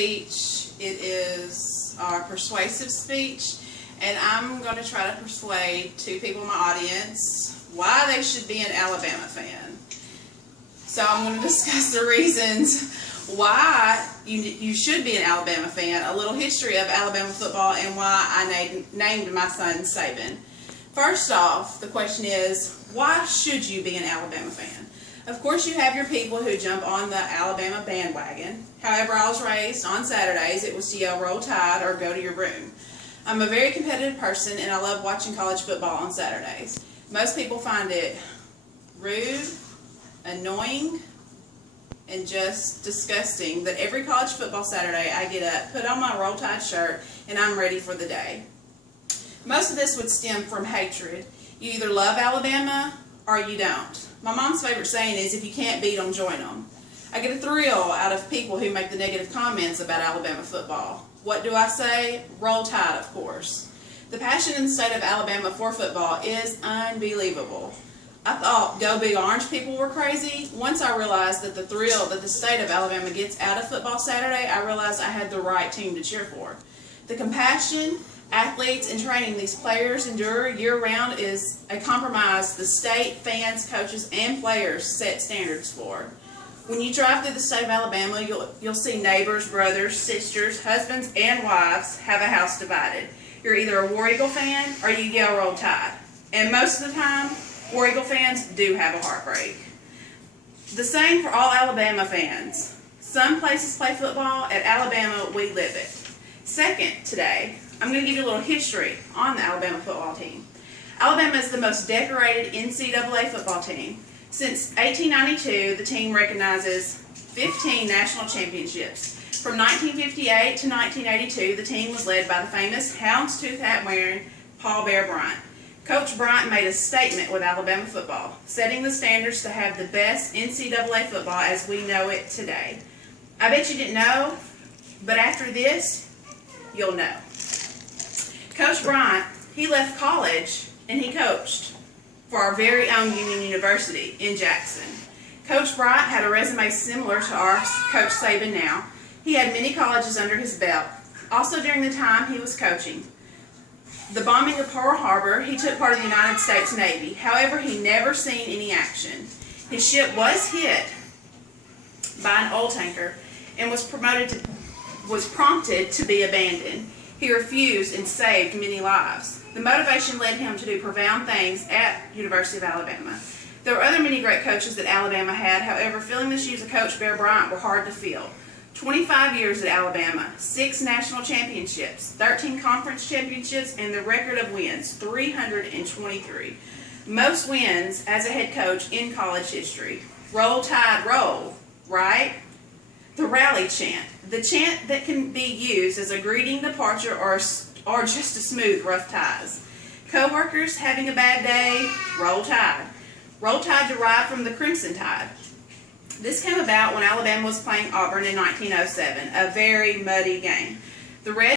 speech. It is our persuasive speech, and I'm going to try to persuade two people in my audience why they should be an Alabama fan. So I'm going to discuss the reasons why you should be an Alabama fan, a little history of Alabama football, and why I named my son Saban. First off, the question is, why should you be an Alabama fan? Of course, you have your people who jump on the Alabama bandwagon. However, I was raised on Saturdays, it was to yell Roll Tide or go to your room. I'm a very competitive person, and I love watching college football on Saturdays. Most people find it rude, annoying, and just disgusting that every college football Saturday I get up, put on my Roll Tide shirt, and I'm ready for the day. Most of this would stem from hatred. You either love Alabama or you don't. My mom's favorite saying is, if you can't beat them, join them. I get a thrill out of people who make the negative comments about Alabama football. What do I say? Roll Tide, of course. The passion in the state of Alabama for football is unbelievable. I thought Go Big Orange people were crazy. Once I realized that the thrill that the state of Alabama gets out of football Saturday, I realized I had the right team to cheer for. The compassion, athletes, and training these players endure year-round is a compromise the state, fans, coaches, and players set standards for. When you drive through the state of Alabama, you'll see neighbors, brothers, sisters, husbands, and wives have a house divided. You're either a War Eagle fan or you yell Roll Tide. And most of the time, War Eagle fans do have a heartbreak. The same for all Alabama fans. Some places play football. At Alabama, we live it. Second, today, I'm going to give you a little history on the Alabama football team. Alabama is the most decorated NCAA football team. Since 1892, the team recognizes 15 national championships. From 1958 to 1982, the team was led by the famous houndstooth hat-wearing Paul Bear Bryant. Coach Bryant made a statement with Alabama football, setting the standards to have the best NCAA football as we know it today. I bet you didn't know, but after this, you'll know. Coach Bryant, he left college and he coached for our very own Union University in Jackson. Coach Bryant had a resume similar to our Coach Saban now. He had many colleges under his belt. Also during the time he was coaching the bombing of Pearl Harbor, he took part of the United States Navy. However, he never seen any action. His ship was hit by an oil tanker and was prompted to be abandoned. He refused and saved many lives. The motivation led him to do profound things at University of Alabama. There were other many great coaches that Alabama had. However, filling the shoes of Coach Bear Bryant were hard to fill. 25 years at Alabama, 6 national championships, 13 conference championships, and the record of wins, 323. Most wins as a head coach in college history. Roll Tide, roll, right? The rally chant, the chant that can be used as a greeting departure or just to smooth rough ties. Co-workers having a bad day, Roll Tide. Roll Tide derived from the Crimson Tide. This came about when Alabama was playing Auburn in 1907, a very muddy game. The Red